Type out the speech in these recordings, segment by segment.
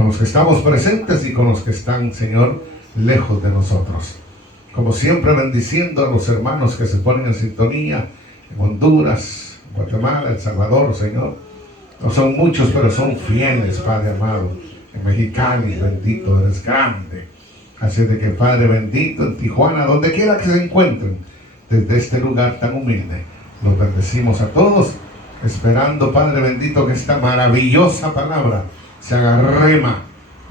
con los que estamos presentes y con los que están, Señor, lejos de nosotros. Como siempre, bendiciendo a los hermanos que se ponen en sintonía en Honduras, Guatemala, El Salvador, Señor. No son muchos, pero son fieles, Padre amado. En Mexicali, bendito, eres grande. Así de que, Padre bendito, en Tijuana, donde quiera que se encuentren, desde este lugar tan humilde, los bendecimos a todos, esperando, Padre bendito, que esta maravillosa palabra se haga rema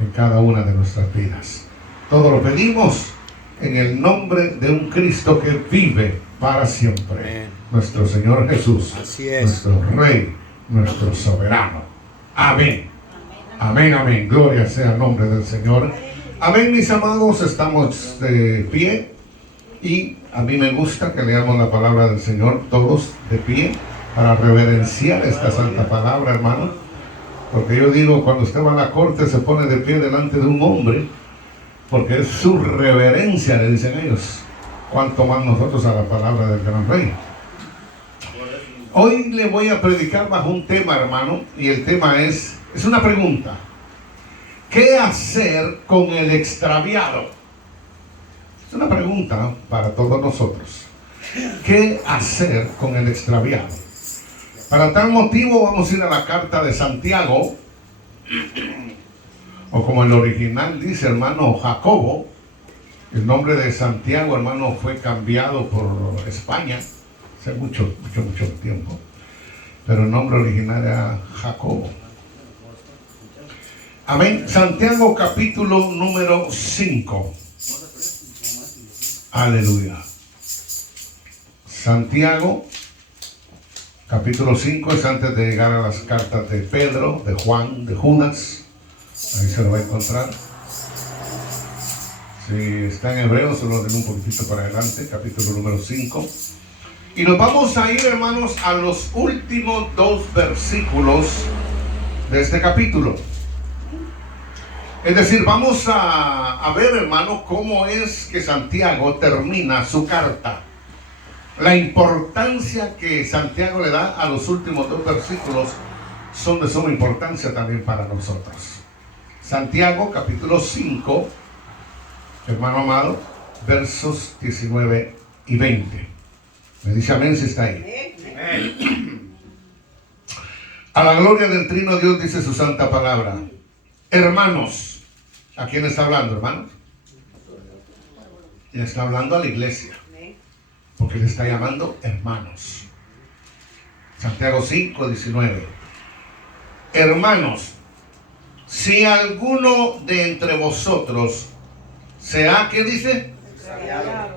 en cada una de nuestras vidas. Todo lo pedimos en el nombre de un Cristo que vive para siempre. Amén. Nuestro Señor Jesús, nuestro Rey, nuestro soberano. Amén. Amén, amén. Gloria sea el nombre del Señor. Amén, mis amados. Estamos de pie y a mí me gusta que leamos la palabra del Señor todos de pie para reverenciar esta santa palabra, hermano. Porque yo digo, cuando usted va a la corte se pone de pie delante de un hombre, porque es su reverencia, le dicen ellos. Cuanto más nosotros a la palabra del gran Rey. Hoy le voy a predicar bajo un tema, hermano, y el tema es una pregunta. ¿Qué hacer con el extraviado? Es una pregunta para todos nosotros. ¿Qué hacer con el extraviado? Para tal motivo vamos a ir a la carta de Santiago, o como el original dice, hermano, Jacobo. El nombre de Santiago, hermano, fue cambiado por España hace mucho tiempo, pero el nombre original era Jacobo. Amén. Santiago capítulo número 5. Aleluya. Santiago capítulo 5 es antes de llegar a las cartas de Pedro, de Juan, de Judas. Ahí se lo va a encontrar. Si está en hebreo, se lo den un poquitito para adelante, capítulo número 5. Y nos vamos a ir, hermanos, a los últimos 2 versículos de este capítulo. Es decir, vamos a ver, hermano, cómo es que Santiago termina su carta. La importancia que Santiago le da a los últimos 2 versículos son de suma importancia también para nosotros. Santiago, capítulo 5, hermano amado, versos 19 y 20. Me dice amén si está ahí. Amén. A la gloria del Trino Dios dice su santa palabra. Hermanos, ¿a quién está hablando, hermanos? Le está hablando a la iglesia, porque le está llamando hermanos. Santiago 5, 19. Hermanos, si alguno de entre vosotros se ha, ¿qué dice?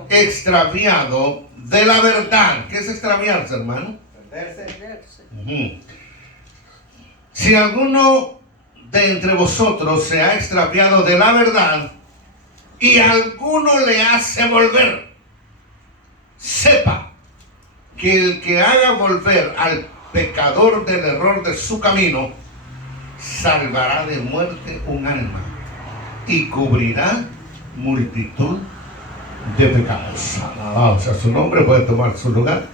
Extraviado de la verdad. ¿Qué es extraviarse, hermano? Perderse. Si alguno de entre vosotros se ha extraviado de la verdad y alguno le hace volver, sepa que el que haga volver al pecador del error de su camino salvará de muerte un alma y cubrirá multitud de pecados. O sea, su nombre puede tomar su lugar.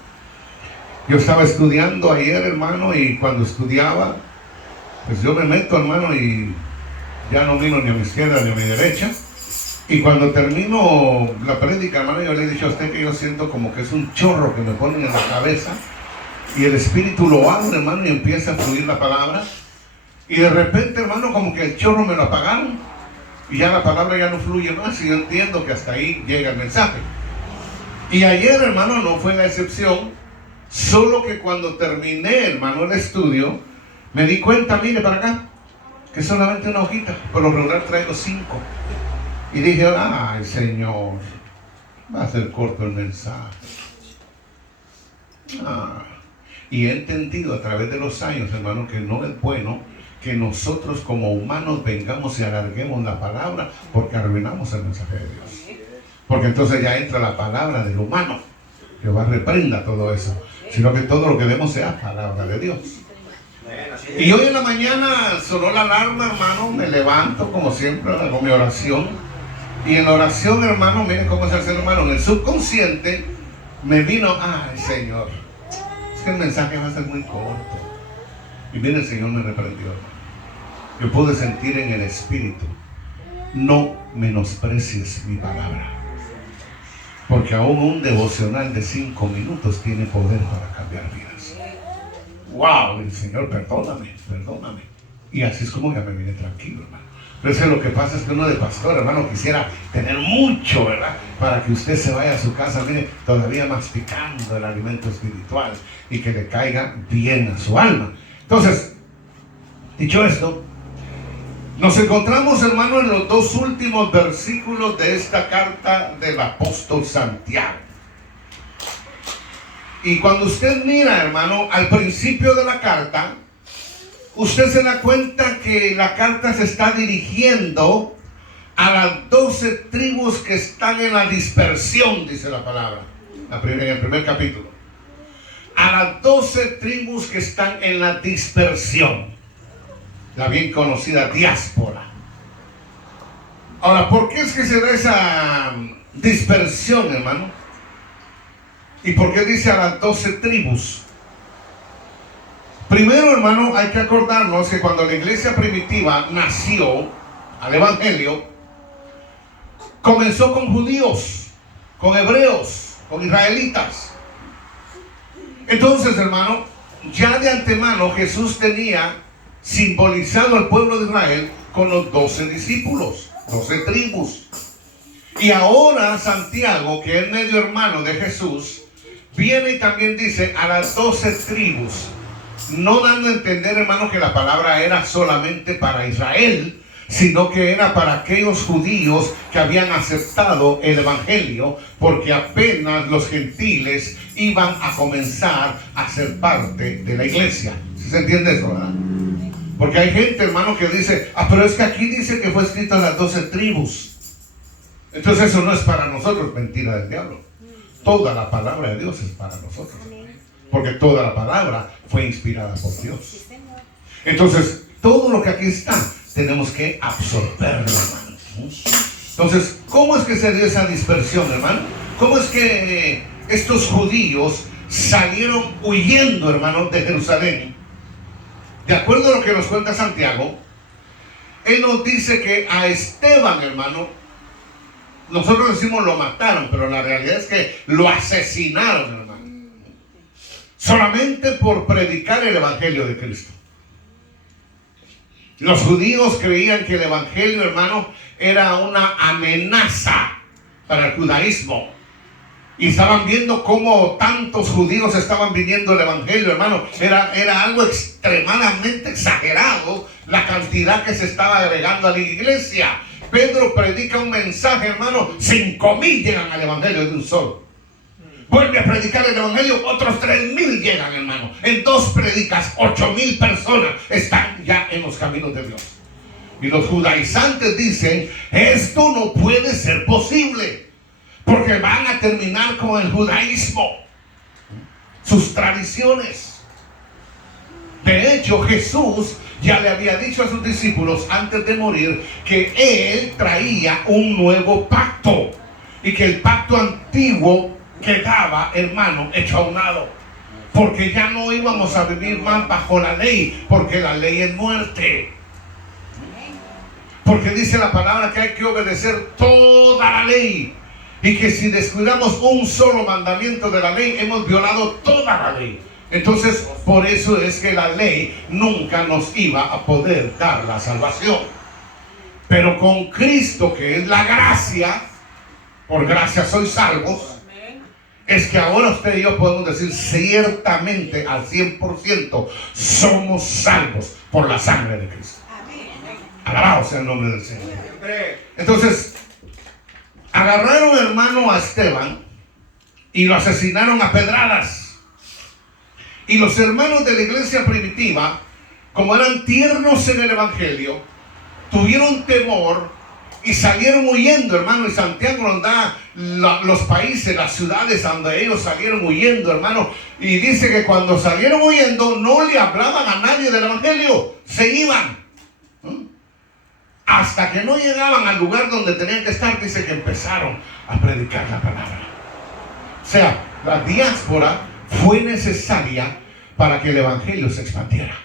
Yo estaba estudiando ayer, hermano, y cuando estudiaba, pues yo me meto, hermano, y ya no miro ni a mi izquierda ni a mi derecha. Y cuando termino la prédica, hermano, yo le he dicho a usted que yo siento como que es un chorro que me ponen en la cabeza y el Espíritu lo abre, hermano, y empieza a fluir la palabra. Y de repente, hermano, como que el chorro me lo apagaron y ya la palabra ya no fluye más y yo entiendo que hasta ahí llega el mensaje. Y ayer, hermano, no fue la excepción, solo que cuando terminé, hermano, el estudio, me di cuenta, mire para acá, que solamente una hojita, por lo regular traigo 5. Y dije, ay, Señor, va a ser corto el mensaje. Y he entendido a través de los años, hermano, que no es bueno que nosotros como humanos vengamos y alarguemos la palabra, porque arruinamos el mensaje de Dios. Porque entonces ya entra la palabra del humano. Jehová reprenda todo eso, sino que todo lo que demos sea palabra de Dios. Y hoy en la mañana sonó la alarma, hermano, me levanto como siempre, hago mi oración. Y en la oración, hermano, miren cómo es el ser humano, en el subconsciente me vino, ay, Señor, es que el mensaje va a ser muy corto. Y mire, el Señor me reprendió, hermano. yo pude sentir en el espíritu: no menosprecies mi palabra, porque aún un devocional de 5 minutos tiene poder para cambiar vidas. Wow, el Señor, perdóname. Y así es como ya me vine tranquilo, hermano. Pero es que lo que pasa es que uno de pastor, hermano, quisiera tener mucho, ¿verdad? Para que usted se vaya a su casa, mire, todavía masticando el alimento espiritual y que le caiga bien a su alma. Entonces, dicho esto, nos encontramos, hermano, en los 2 últimos versículos de esta carta del apóstol Santiago. Y cuando usted mira, hermano, al principio de la carta, usted se da cuenta que la carta se está dirigiendo a las 12 tribus que están en la dispersión, dice la palabra, en el primer capítulo. A las 12 tribus que están en la dispersión, la bien conocida diáspora. Ahora, ¿por qué es que se da esa dispersión, hermano? ¿Y por qué dice a las 12 tribus? Primero, hermano, hay que acordarnos que cuando la iglesia primitiva nació al evangelio, comenzó con judíos, con hebreos, con israelitas. Entonces, hermano, ya de antemano Jesús tenía simbolizado al pueblo de Israel con los 12 discípulos, 12 tribus. Y ahora Santiago, que es medio hermano de Jesús, viene y también dice a las 12 tribus, no dando a entender, hermano, que la palabra era solamente para Israel, sino que era para aquellos judíos que habían aceptado el evangelio, porque apenas los gentiles iban a comenzar a ser parte de la iglesia. ¿Sí se entiende eso, verdad? Porque hay gente, hermano, que dice: pero es que aquí dice que fue escrito a las 12 tribus. Entonces eso no es para nosotros. Mentira del diablo. Toda la palabra de Dios es para nosotros, porque toda la palabra fue inspirada por Dios. Entonces, todo lo que aquí está, tenemos que absorberlo, hermano. Entonces, ¿cómo es que se dio esa dispersión, hermano? ¿Cómo es que estos judíos salieron huyendo, hermano, de Jerusalén? De acuerdo a lo que nos cuenta Santiago, él nos dice que a Esteban, hermano, nosotros decimos lo mataron, pero la realidad es que lo asesinaron, hermano. Solamente por predicar el evangelio de Cristo. Los judíos creían que el evangelio, hermano, era una amenaza para el judaísmo. Y estaban viendo cómo tantos judíos estaban viniendo al evangelio, hermano. Era algo extremadamente exagerado la cantidad que se estaba agregando a la iglesia. Pedro predica un mensaje, hermano, 5,000 llegan al evangelio de un solo. Vuelve a predicar el evangelio, otros 3,000 llegan, hermano. En 2 predicas, 8,000 personas están ya en los caminos de Dios. Y los judaizantes dicen: esto no puede ser posible, porque van a terminar con el judaísmo, sus tradiciones. De hecho, Jesús ya le había dicho a sus discípulos antes de morir que Él traía un nuevo pacto, y que el pacto antiguo quedaba, hermano, hecho a un lado, porque ya no íbamos a vivir más bajo la ley, porque la ley es muerte. Porque dice la palabra que hay que obedecer toda la ley, y que si descuidamos un solo mandamiento de la ley, hemos violado toda la ley. Entonces, por eso es que la ley nunca nos iba a poder dar la salvación. Pero con Cristo, que es la gracia, por gracia sois salvos, es que ahora usted y yo podemos decir ciertamente al 100% somos salvos por la sangre de Cristo. Alabado sea el nombre del Señor. Entonces, agarraron, hermano, a Esteban y lo asesinaron a pedradas. Y los hermanos de la iglesia primitiva, como eran tiernos en el evangelio, tuvieron temor y salieron huyendo, hermano. Y Santiago nos da los países, las ciudades donde ellos salieron huyendo, hermano. Y dice que cuando salieron huyendo no le hablaban a nadie del evangelio, se iban. Hasta que no llegaban al lugar donde tenían que estar, dice que empezaron a predicar la palabra. O sea, la diáspora fue necesaria para que el evangelio se expandiera.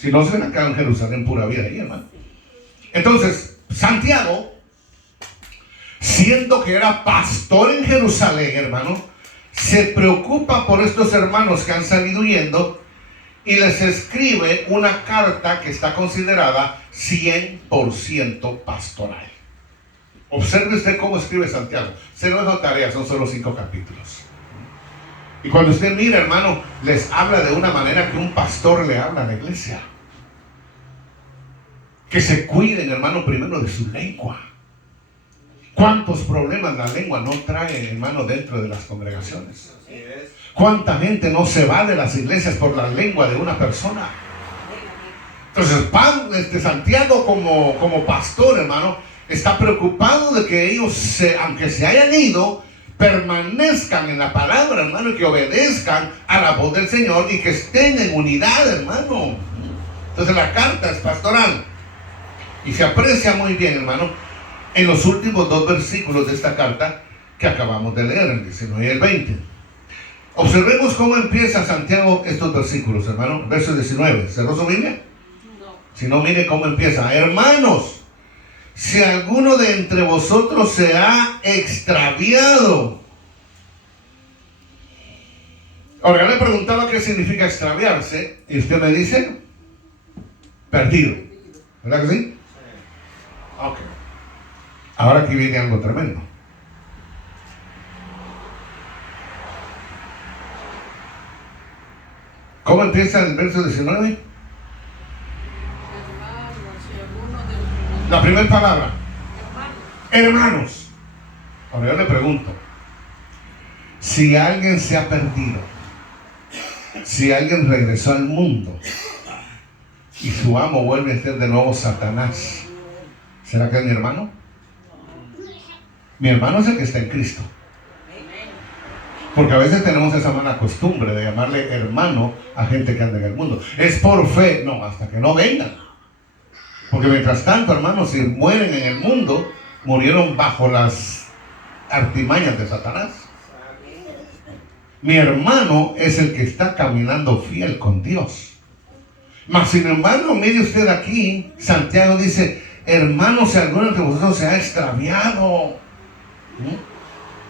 Si no, se hubiera quedado en Jerusalén pura vida ahí, hermano. Entonces, Santiago, siendo que era pastor en Jerusalén, hermano, se preocupa por estos hermanos que han salido huyendo y les escribe una carta que está considerada 100% pastoral. Observe usted cómo escribe Santiago. Se lo dejo tarea, son solo 5 capítulos. Y cuando usted mira, hermano, les habla de una manera que un pastor le habla a la iglesia. Que se cuiden, hermano, primero de su lengua. ¿Cuántos problemas la lengua no trae, hermano, dentro de las congregaciones? ¿Cuánta gente no se va de las iglesias por la lengua de una persona? Entonces, Santiago como pastor, hermano, está preocupado de que ellos, aunque se hayan ido, permanezcan en la palabra, hermano, y que obedezcan a la voz del Señor y que estén en unidad, hermano. Entonces, la carta es pastoral y se aprecia muy bien, hermano, en los últimos 2 versículos de esta carta que acabamos de leer, el 19 y el 20. Observemos cómo empieza Santiago estos versículos, hermano. Verso 19. ¿Cerró su Biblia? No. Si no, mire cómo empieza. Hermanos, si alguno de entre vosotros se ha extraviado. Ahora, yo le preguntaba qué significa extraviarse y usted me dice perdido. ¿Verdad que sí? Ok. Ahora aquí viene algo tremendo. ¿Cómo empieza el verso 19? La primera palabra. Hermanos. Ahora yo le pregunto, si alguien se ha perdido, si alguien regresó al mundo y su amo vuelve a ser de nuevo Satanás, ¿será que es mi hermano? Mi hermano es el que está en Cristo. Porque a veces tenemos esa mala costumbre de llamarle hermano a gente que anda en el mundo. Es por fe. No, hasta que no vengan. Porque mientras tanto, hermanos, si mueren en el mundo, murieron bajo las artimañas de Satanás. Mi hermano es el que está caminando fiel con Dios. Mas sin embargo, mire usted aquí, Santiago dice, hermanos, si alguno de vosotros se ha extraviado.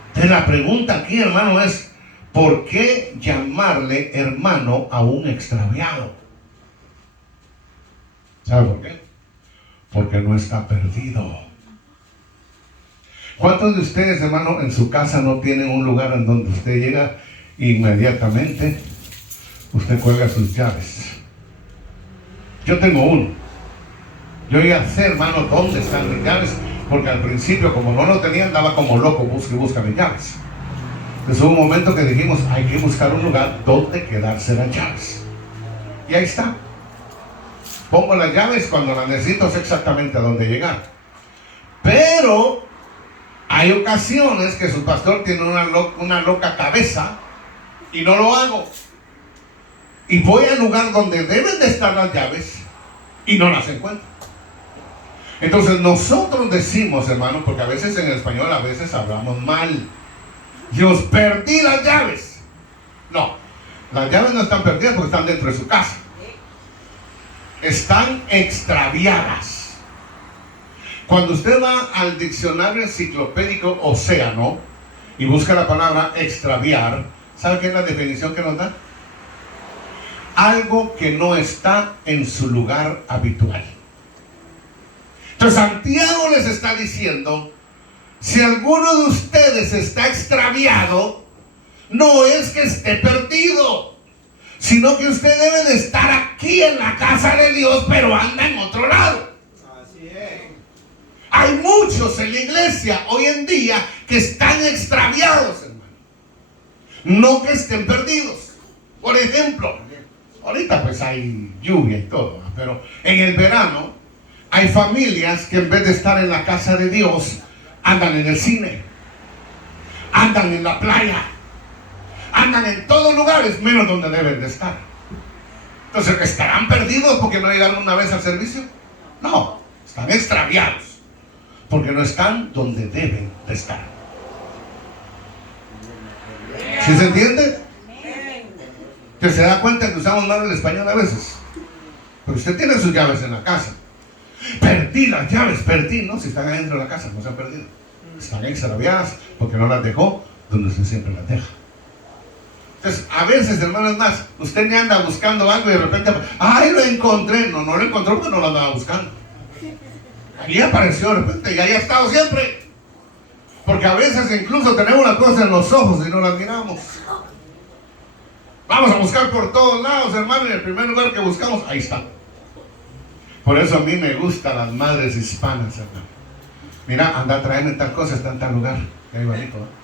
Entonces la pregunta aquí, hermano, es ¿por qué llamarle hermano a un extraviado? ¿Sabe por qué? Porque no está perdido. ¿Cuántos de ustedes, hermano, en su casa no tienen un lugar en donde usted llega inmediatamente, usted cuelga sus llaves? Yo tengo uno. Yo ya sé, hermano, dónde están mis llaves, porque al principio, como no lo tenía, andaba como loco, busca mis llaves. Entonces hubo un momento que dijimos, hay que buscar un lugar donde quedarse las llaves. Y ahí está. Pongo las llaves cuando las necesito, sé exactamente a dónde llegar. Pero hay ocasiones que su pastor tiene una loca cabeza y no lo hago. Y voy al lugar donde deben de estar las llaves y no las encuentro. Entonces nosotros decimos, hermano, porque a veces en el español a veces hablamos mal. Dios, perdí las llaves. No, las llaves no están perdidas porque están dentro de su casa. Están extraviadas. Cuando usted va al diccionario enciclopédico Océano y busca la palabra extraviar, ¿sabe qué es la definición que nos da? Algo que no está en su lugar habitual. Entonces Santiago les está diciendo, si alguno de ustedes está extraviado, no es que esté perdido, sino que usted debe de estar aquí en la casa de Dios, pero anda en otro lado. Así es. Hay muchos en la iglesia hoy en día que están extraviados, hermano. No que estén perdidos. Por ejemplo, ahorita pues hay lluvia y todo, pero en el verano hay familias que en vez de estar en la casa de Dios, andan en el cine, andan en la playa, andan en todos lugares menos donde deben de estar. Entonces, ¿estarán perdidos porque no llegaron una vez al servicio? No, están extraviados porque no están donde deben de estar. ¿Sí se entiende? Que se da cuenta que usamos mal el español a veces. Pero usted tiene sus llaves en la casa. Perdí las llaves, perdí. No, si están adentro de la casa, no se han perdido. Están extraviadas porque no las dejó donde usted siempre las deja. Entonces, a veces, hermanos, más, usted me anda buscando algo y de repente, ¡ay, lo encontré! No, no lo encontró porque no lo andaba buscando. Ahí apareció de repente y ahí ha estado siempre. Porque a veces incluso tenemos las cosas en los ojos y no las miramos. Vamos a buscar por todos lados, hermano, y en el primer lugar que buscamos, ahí está. Por eso a mí me gustan las madres hispanas, hermano. Mira, anda a traerme tal cosa, está en tal lugar. Ahí va, ¿no?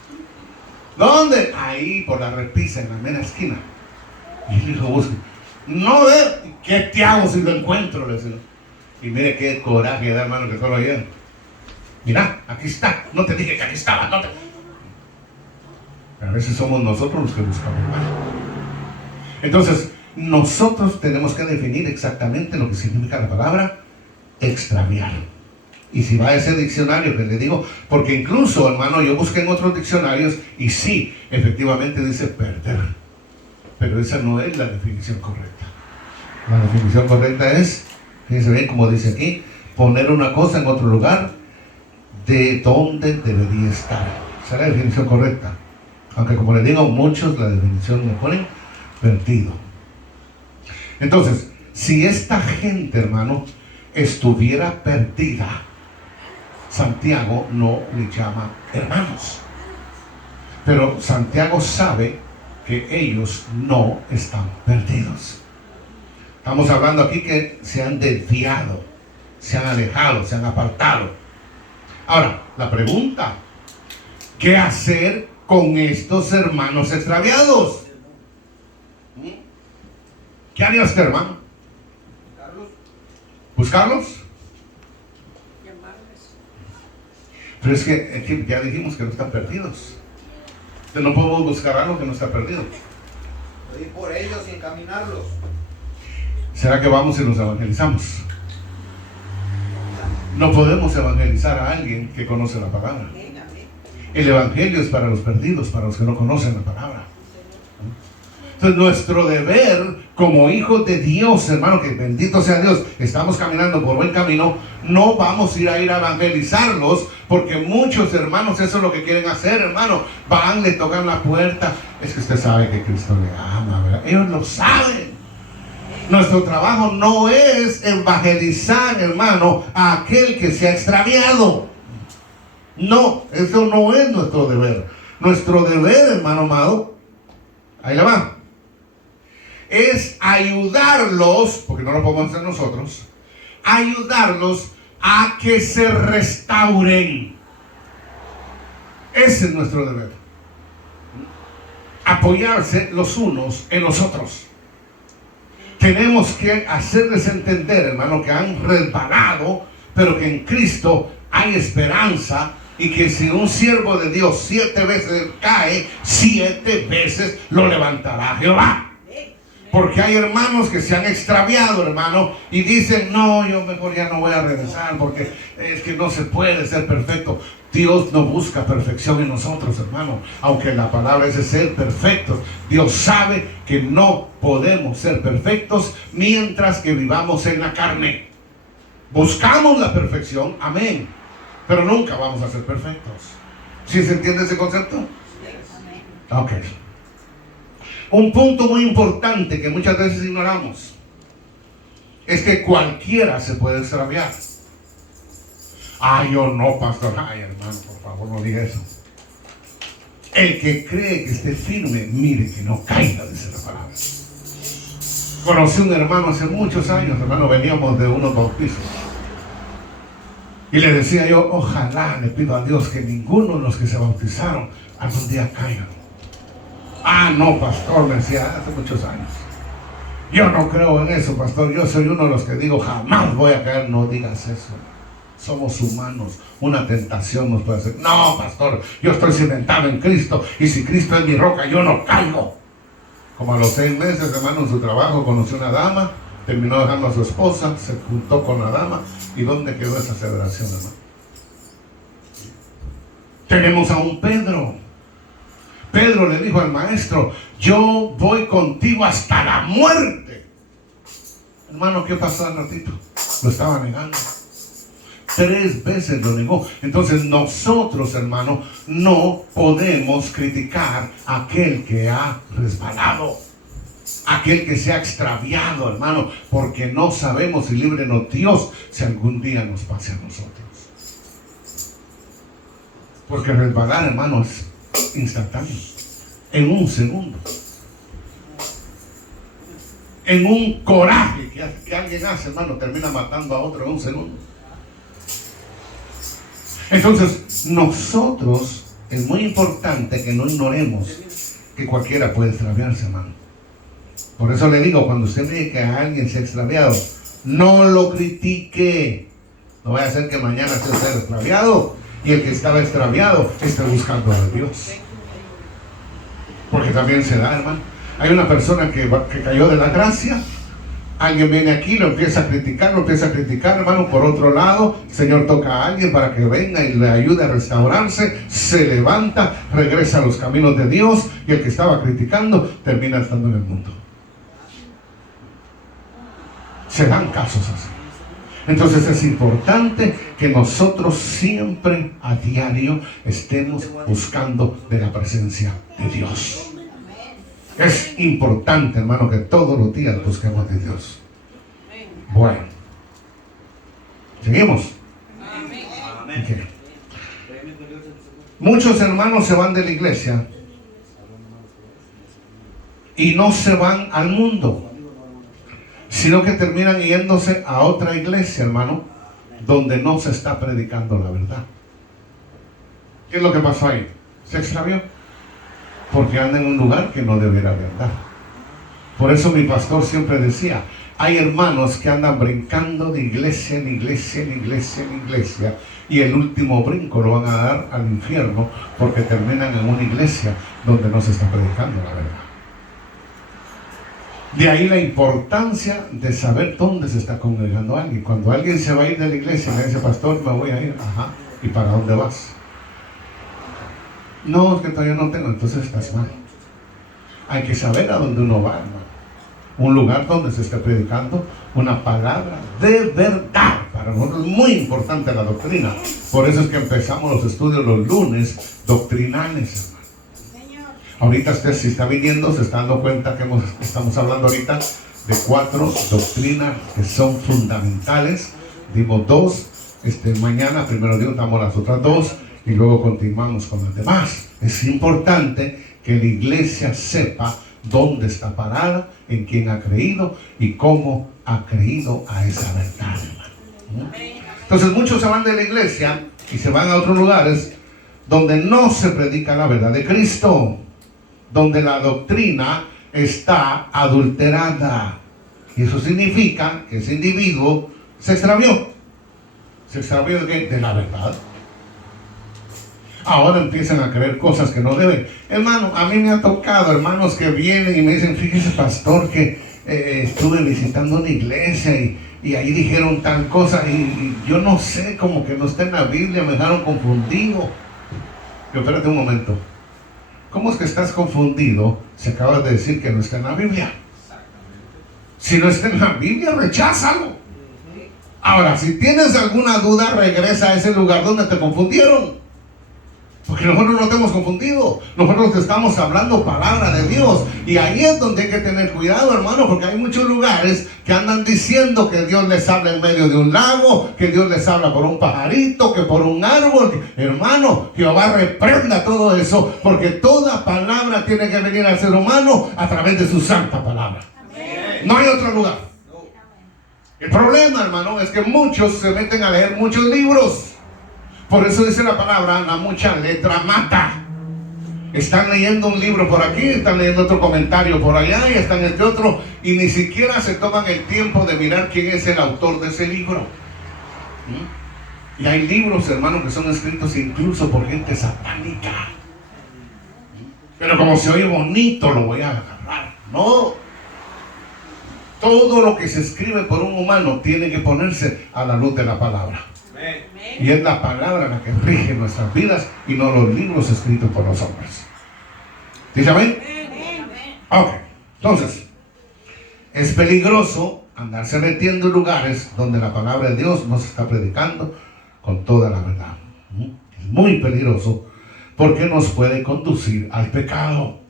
¿Dónde? Ahí, por la repisa, en la mera esquina. Y el hijo busca. No ve, ¿qué te hago si lo encuentro? Le decía. Y mire qué coraje da, hermano, que solo ayer. Mira, aquí está. No te dije que aquí estaba. No te... A veces somos nosotros los que buscamos, hermano. Entonces, nosotros tenemos que definir exactamente lo que significa la palabra extraviar. Y si va a ese diccionario que le digo, porque incluso, hermano, yo busqué en otros diccionarios y sí, efectivamente dice perder. Pero esa no es la definición correcta. La definición correcta es, fíjense bien como dice aquí, poner una cosa en otro lugar de donde debería estar. Esa es la definición correcta. Aunque como les digo, muchos la definición le ponen perdido. Entonces, si esta gente, hermano, estuviera perdida, Santiago no le llama hermanos. Pero Santiago sabe que ellos no están perdidos. Estamos hablando aquí que se han desviado, se han alejado, se han apartado. Ahora, la pregunta, ¿qué hacer con estos hermanos extraviados? ¿Qué haría usted, hermano? ¿Buscarlos? Pero es que ya dijimos que no están perdidos. Entonces no podemos buscar algo que no está perdido. Ir por ellos y encaminarlos. ¿Será que vamos y los evangelizamos? No podemos evangelizar a alguien que conoce la palabra. El evangelio es para los perdidos, para los que no conocen la palabra. Entonces nuestro deber como hijos de Dios, hermano, que bendito sea Dios, estamos caminando por buen camino, no vamos a ir a evangelizarlos, porque muchos hermanos eso es lo que quieren hacer, hermano. Van, le tocan la puerta. Es que usted sabe que Cristo le ama, ¿verdad? Ellos lo saben. Nuestro trabajo no es evangelizar, hermano, a aquel que se ha extraviado. No, eso no es nuestro deber. Nuestro deber, hermano amado, ahí le va, es ayudarlos, porque no lo podemos hacer nosotros, ayudarlos a que se restauren. Ese es nuestro deber. Apoyarse los unos en los otros. Tenemos que hacerles entender, hermano, que han resbalado, pero que en Cristo hay esperanza, y que si un siervo de Dios 7 veces cae, 7 veces lo levantará Jehová. Porque hay hermanos que se han extraviado, hermano, y dicen, no, yo mejor ya no voy a regresar, porque es que no se puede ser perfecto. Dios no busca perfección en nosotros, hermano. Aunque la palabra es ser perfectos, Dios sabe que no podemos ser perfectos mientras que vivamos en la carne. Buscamos la perfección, amén, pero nunca vamos a ser perfectos. ¿Sí se entiende ese concepto? Ok. Un punto muy importante que muchas veces ignoramos es que cualquiera se puede extraviar. Yo no, pastor. Ay, hermano, por favor, no diga eso. El que cree que esté firme, mire que no caiga, dice la palabra. Conocí un hermano hace muchos años, hermano, veníamos de unos bautizos. Y le decía yo, ojalá, le pido a Dios que ninguno de los que se bautizaron algún día caigan. No, pastor, me decía, hace muchos años. Yo no creo en eso, pastor. Yo soy uno de los que digo, jamás voy a caer. No digas eso. Somos humanos. Una tentación nos puede hacer. No, pastor, yo estoy cimentado en Cristo. Y si Cristo es mi roca, yo no caigo. Como a los 6 meses, hermano, en su trabajo conoció una dama. Terminó dejando a su esposa. Se juntó con la dama. ¿Y dónde quedó esa celebración, hermano? Tenemos a un Pedro. Pedro le dijo al maestro, yo voy contigo hasta la muerte. Hermano, ¿qué pasó al ratito? Lo estaba negando. 3 veces lo negó. Entonces nosotros, hermano, no podemos criticar a aquel que ha resbalado, aquel que se ha extraviado, hermano, porque no sabemos, y líbrenos Dios, si algún día nos pase a nosotros. Porque resbalar, hermano, es instantáneo, en un segundo, en un coraje que alguien hace, hermano, termina matando a otro en un segundo. Entonces, nosotros, es muy importante que no ignoremos que cualquiera puede extraviarse, hermano. Por eso le digo, cuando usted ve que a alguien se ha extraviado, no lo critique. No vaya a ser que mañana se esté extraviado y el que estaba extraviado esté buscando a Dios. Porque también se da, hermano. Hay una persona que cayó de la gracia. Alguien viene aquí, lo empieza a criticar, hermano. Por otro lado, el Señor toca a alguien para que venga y le ayude a restaurarse. Se levanta, regresa a los caminos de Dios, y el que estaba criticando termina estando en el mundo. Se dan casos así. Entonces es importante que nosotros siempre a diario estemos buscando de la presencia de Dios. Es importante, hermano, que todos los días busquemos de Dios. Bueno, seguimos. Okay. Muchos hermanos se van de la iglesia y no se van al mundo, sino que terminan yéndose a otra iglesia, hermano, donde no se está predicando la verdad. ¿Qué es lo que pasó ahí? Se extravió. Porque anda en un lugar que no debería andar. Por eso mi pastor siempre decía, hay hermanos que andan brincando de iglesia en iglesia, en iglesia, en iglesia, y el último brinco lo van a dar al infierno, porque terminan en una iglesia donde no se está predicando la verdad. De ahí la importancia de saber dónde se está congregando alguien. Cuando alguien se va a ir de la iglesia y le dice, pastor, me voy a ir. Ajá, ¿y para dónde vas? No, es que todavía no tengo. Entonces estás mal. Hay que saber a dónde uno va, hermano. Un lugar donde se esté predicando una palabra de verdad. Para nosotros es muy importante la doctrina. Por eso es que empezamos los estudios los lunes doctrinales, hermano. Ahorita usted, si está viniendo, se está dando cuenta que estamos hablando ahorita de 4 doctrinas que son fundamentales. Dimos 2. Mañana, primero Dios, damos las otras 2 y luego continuamos con las demás. Es importante que la iglesia sepa dónde está parada, en quién ha creído y cómo ha creído a esa verdad, hermano. Entonces muchos se van de la iglesia y se van a otros lugares donde no se predica la verdad de Cristo, donde la doctrina está adulterada. Y eso significa que ese individuo se extravió. ¿Se extravió de qué? De la verdad. Ahora empiezan a creer cosas que no deben. Hermano, a mí me ha tocado hermanos que vienen y me dicen, fíjese pastor que estuve visitando una iglesia y ahí dijeron tal cosa y yo no sé, como que no está en la Biblia, me dejaron confundido. Pero espérate un momento. ¿Cómo es que estás confundido si acabas de decir que no está en la Biblia? Si no está en la Biblia, recházalo. Ahora, si tienes alguna duda, regresa a ese lugar donde te confundieron. Porque nosotros no te hemos confundido. Nosotros te estamos hablando palabra de Dios. Y ahí es donde hay que tener cuidado, hermano, porque hay muchos lugares que andan diciendo que Dios les habla en medio de un lago, que Dios les habla por un pajarito, que por un árbol. Hermano, Jehová reprenda todo eso, porque toda palabra tiene que venir al ser humano a través de su santa palabra. Amén. No hay otro lugar. El problema, hermano, es que muchos se meten a leer muchos libros. Por eso dice la palabra, la mucha letra mata. Están leyendo un libro por aquí, están leyendo otro comentario por allá y están este otro, y ni siquiera se toman el tiempo de mirar quién es el autor de ese libro. Y hay libros, hermanos, que son escritos incluso por gente satánica. Pero como se oye bonito, lo voy a agarrar. No. Todo lo que se escribe por un humano tiene que ponerse a la luz de la palabra. Y es la palabra la que rige nuestras vidas y no los libros escritos por los hombres. ¿Dice amén? Ok, entonces es peligroso andarse metiendo en lugares donde la palabra de Dios no se está predicando con toda la verdad. Es muy peligroso porque nos puede conducir al pecado.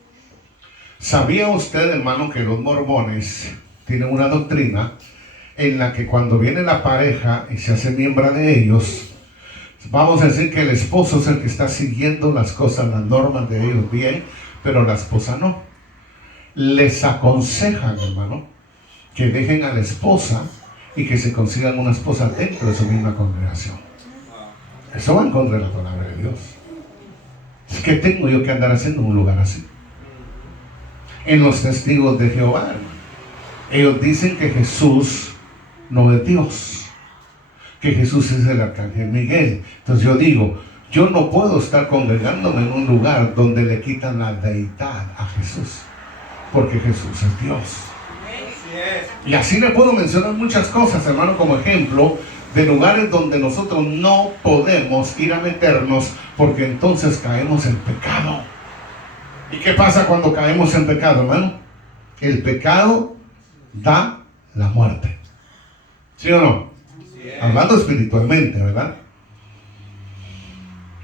¿Sabía usted, hermano, que los mormones tienen una doctrina en la que cuando viene la pareja y se hace miembro de ellos, vamos a decir que el esposo es el que está siguiendo las cosas, las normas de ellos bien, pero la esposa no? Les aconsejan, hermano, que dejen a la esposa y que se consigan una esposa dentro de su misma congregación. Eso va en contra de la palabra de Dios. Es que tengo yo que andar haciendo un lugar así. En los testigos de Jehová, hermano, ellos dicen que Jesús no es Dios, que Jesús es el arcángel Miguel. Entonces yo digo, yo no puedo estar congregándome en un lugar donde le quitan la deidad a Jesús, porque Jesús es Dios. Y así le puedo mencionar muchas cosas, hermano, como ejemplo de lugares donde nosotros no podemos ir a meternos, porque entonces caemos en pecado. ¿Y qué pasa cuando caemos en pecado, hermano? El pecado da la muerte. ¿Sí o no? Sí. Hablando espiritualmente, ¿verdad?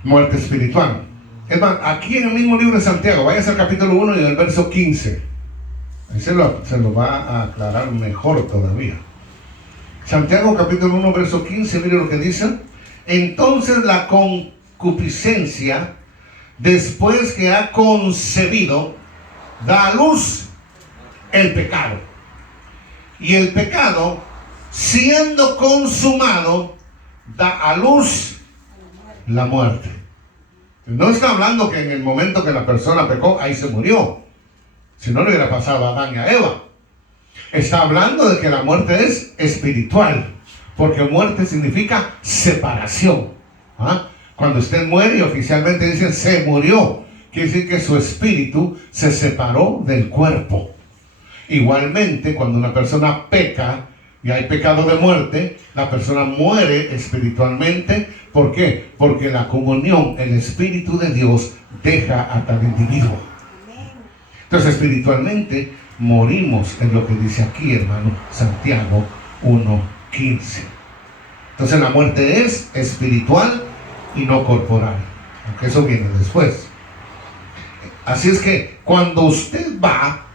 Muerte espiritual. Es más, aquí en el mismo libro de Santiago, vayas al capítulo 1 y en el verso 15. Ahí se lo va a aclarar mejor todavía. Santiago capítulo 1, verso 15, mire lo que dice. Entonces la concupiscencia, después que ha concebido, da a luz el pecado. Y el pecado, siendo consumado, da a luz la muerte. No está hablando que en el momento que la persona pecó, ahí se murió. Si no le hubiera pasado a Adán y a Eva. Está hablando de que la muerte es espiritual, porque muerte significa separación. Cuando usted muere y oficialmente dicen se murió, quiere decir que su espíritu se separó del cuerpo. Igualmente, cuando una persona peca y hay pecado de muerte, la persona muere espiritualmente. ¿Por qué? Porque la comunión, el Espíritu de Dios deja a tal individuo. Entonces, espiritualmente morimos en lo que dice aquí, hermano, Santiago 1:15. Entonces la muerte es espiritual y no corporal, aunque eso viene después. Así es que cuando usted va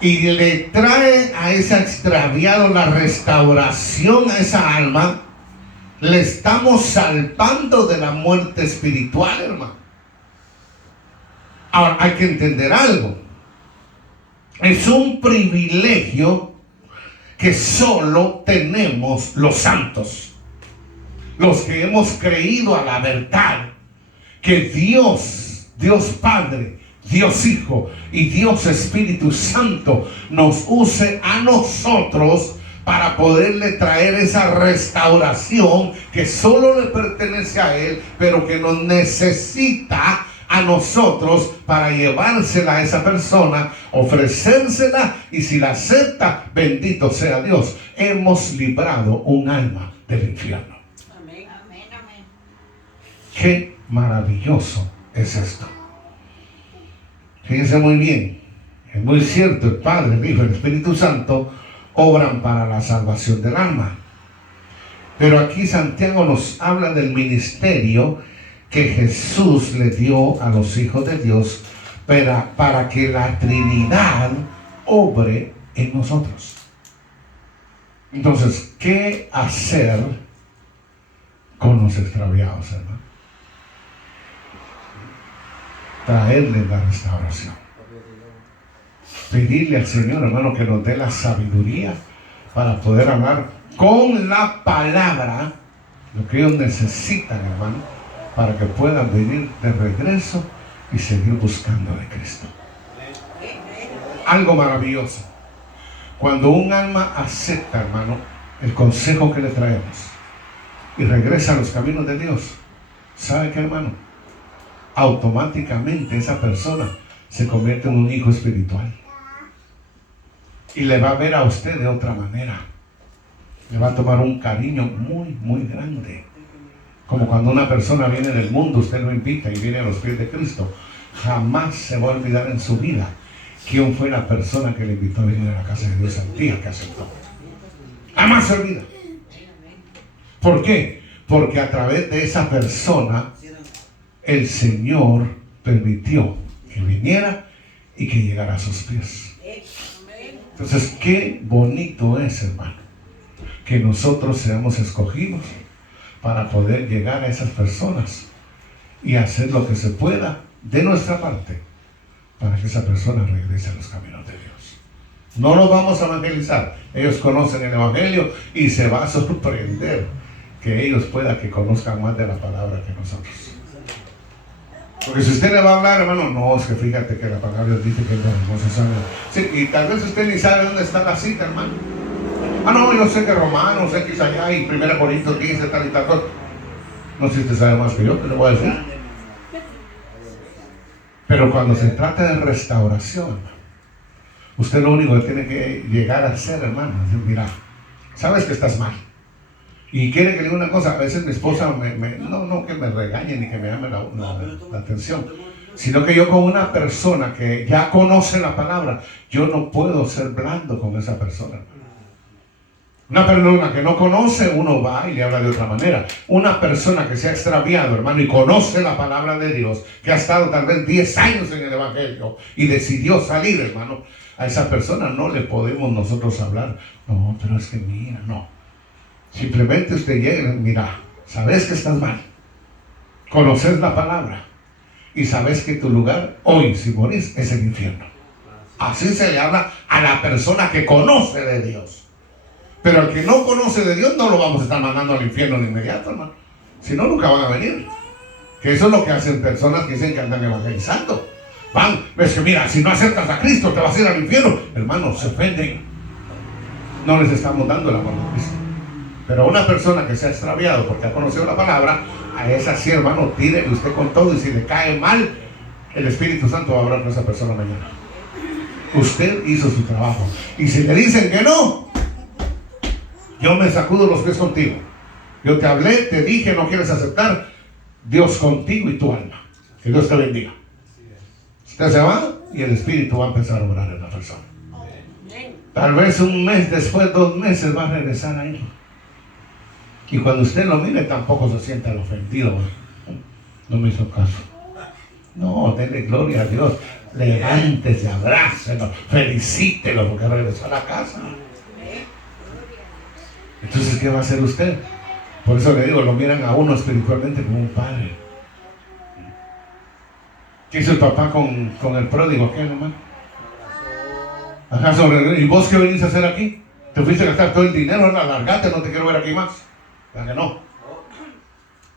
y le trae a ese extraviado la restauración a esa alma, le estamos salvando de la muerte espiritual, hermano. Ahora hay que entender algo. Es un privilegio que solo tenemos los santos, los que hemos creído a la verdad, que Dios Padre, Dios Hijo y Dios Espíritu Santo nos use a nosotros para poderle traer esa restauración que solo le pertenece a Él, pero que nos necesita a nosotros para llevársela a esa persona, ofrecérsela, y si la acepta, bendito sea Dios, hemos librado un alma del infierno. Amén, amén, amén. Qué maravilloso es esto. Fíjense muy bien, es muy cierto, el Padre, el Hijo y el Espíritu Santo obran para la salvación del alma. Pero aquí Santiago nos habla del ministerio que Jesús le dio a los hijos de Dios para que la Trinidad obre en nosotros. Entonces, ¿qué hacer con los extraviados, hermano? Traerle la restauración. Pedirle al Señor, hermano, que nos dé la sabiduría para poder hablar con la palabra lo que ellos necesitan, hermano, para que puedan venir de regreso y seguir buscando de Cristo. Algo maravilloso. Cuando un alma acepta, hermano, el consejo que le traemos y regresa a los caminos de Dios, ¿sabe qué, hermano? Automáticamente esa persona se convierte en un hijo espiritual y le va a ver a usted de otra manera. Le va a tomar un cariño muy, muy grande. Como cuando una persona viene del mundo, usted lo invita y viene a los pies de Cristo. Jamás se va a olvidar en su vida quién fue la persona que le invitó a venir a la casa de Dios el día que aceptó. Jamás se olvida. ¿Por qué? Porque a través de esa persona el Señor permitió que viniera y que llegara a sus pies. Entonces, qué bonito es, hermano, que nosotros seamos escogidos para poder llegar a esas personas y hacer lo que se pueda de nuestra parte para que esa persona regrese a los caminos de Dios. No los vamos a evangelizar. Ellos conocen el evangelio y se va a sorprender que ellos puedan que conozcan más de la palabra que nosotros. Porque si usted le va a hablar, hermano, no, es que fíjate que la palabra dice que es hermoso. Sí, y tal vez usted ni sabe dónde está la cita, hermano. Ah, no, yo sé que Romanos, X allá y 1 Corintios 15, tal y tal cosa. No sé si usted sabe más que yo, te lo voy a decir. Pero cuando se trata de restauración, usted lo único que tiene que llegar a hacer, hermano, es decir, mira, sabes que estás mal. Y quiere que le diga una cosa, a veces mi esposa no que me regañe ni que me llame la atención, sino que yo con una persona que ya conoce la palabra, yo no puedo ser blando con esa persona. Una persona que no conoce, uno va y le habla de otra manera. Una persona que se ha extraviado, hermano, y conoce la palabra de Dios, que ha estado tal vez 10 años en el evangelio y decidió salir, hermano, a esa persona no le podemos nosotros hablar. No, pero es que mira, no. Simplemente usted llega y mira, sabes que estás mal, conoces la palabra y sabes que tu lugar hoy, si morís, es el infierno. Así se le habla a la persona que conoce de Dios. Pero al que no conoce de Dios no lo vamos a estar mandando al infierno de inmediato, hermano. Si no, nunca van a venir. Que eso es lo que hacen personas que dicen que andan evangelizando. Van, ves que mira, si no aceptas a Cristo te vas a ir al infierno. Hermanos, se ofenden. No les estamos dando el amor de Cristo. Pero a una persona que se ha extraviado porque ha conocido la palabra, a esa sí, hermano, tírele usted con todo, y si le cae mal, el Espíritu Santo va a hablar con esa persona mañana. Usted hizo su trabajo. Y si le dicen que no, yo me sacudo los pies contigo. Yo te hablé, te dije, no quieres aceptar. Dios contigo y tu alma. Que Dios te bendiga. Usted se va y el Espíritu va a empezar a orar en la persona. Tal vez un mes después, 2 meses, va a regresar ahí. Y cuando usted lo mire, tampoco se sienta ofendido. No me hizo caso. No, denle gloria a Dios. Levántese, abrácelo, felicítelo porque regresó a la casa. Entonces, ¿qué va a hacer usted? Por eso le digo, lo miran a uno espiritualmente como un padre. ¿Qué hizo el papá con el pródigo? ¿Qué, hermano? Ajá, ¿y vos qué venís a hacer aquí? ¿Te fuiste a gastar todo el dinero? Largate, no te quiero ver aquí más. ¿Verdad que no?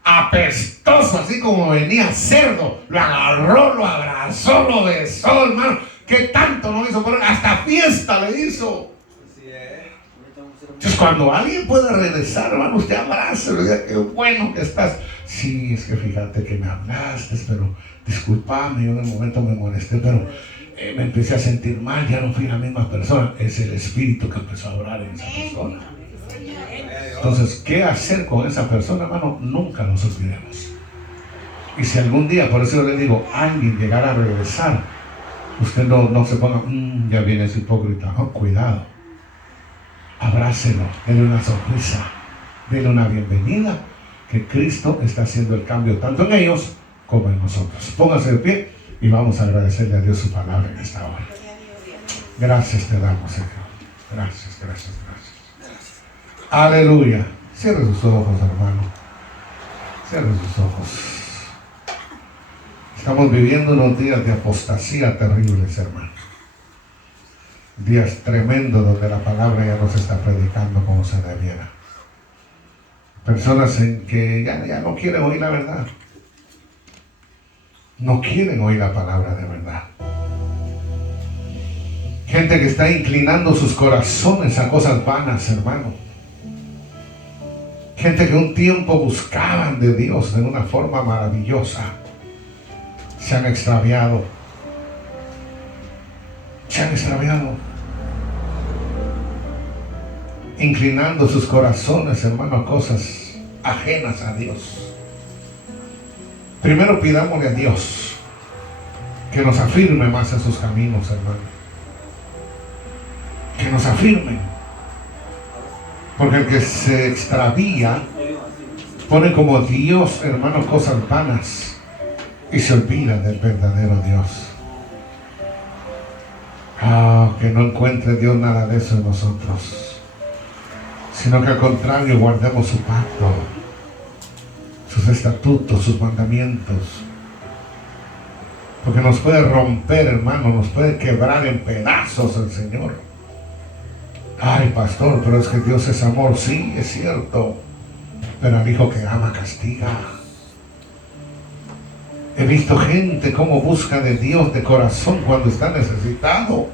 Apestoso, así como venía cerdo. Lo agarró, lo abrazó, lo besó, hermano. ¿Qué tanto no hizo por él? Hasta fiesta le hizo. Entonces, cuando alguien puede regresar, hermano, usted abraza, le diga, qué bueno que estás. Sí, es que fíjate que me hablaste, pero discúlpame, yo en el momento me molesté, pero me empecé a sentir mal, ya no fui la misma persona. Es el Espíritu que empezó a orar en esa persona. Entonces, ¿qué hacer con esa persona, hermano? Nunca nos olvidemos. Y si algún día, por eso yo le digo, alguien llegara a regresar, usted no se ponga, ya viene ese hipócrita. No, cuidado. Abrácelo, denle una sonrisa, denle una bienvenida, que Cristo está haciendo el cambio tanto en ellos como en nosotros. Póngase de pie y vamos a agradecerle a Dios su palabra en esta hora. Gracias te damos, Señor. Gracias, gracias, gracias. Aleluya. Cierre sus ojos, hermano. Cierre sus ojos. Estamos viviendo unos días de apostasía terribles, hermano. Días tremendos donde la palabra ya no se está predicando como se debiera. Personas en que ya no quieren oír la verdad. No quieren oír la palabra de verdad. Gente que está inclinando sus corazones a cosas vanas, hermano. Gente que un tiempo buscaban de Dios de una forma maravillosa. Se han extraviado. Se han extraviado. Inclinando sus corazones, hermano, a cosas ajenas a Dios. Primero pidámosle a Dios que nos afirme más en sus caminos, hermano. Que nos afirmen. Porque el que se extravía pone como Dios, hermano, cosas vanas y se olvida del verdadero Dios. Que no encuentre Dios nada de eso en nosotros, sino que al contrario guardemos su pacto, sus estatutos, sus mandamientos, porque nos puede romper, hermano, nos puede quebrar en pedazos el Señor. Ay, pastor, pero es que Dios es amor. Sí, es cierto, pero al hijo que ama castiga. He visto gente cómo busca de Dios de corazón cuando está necesitado.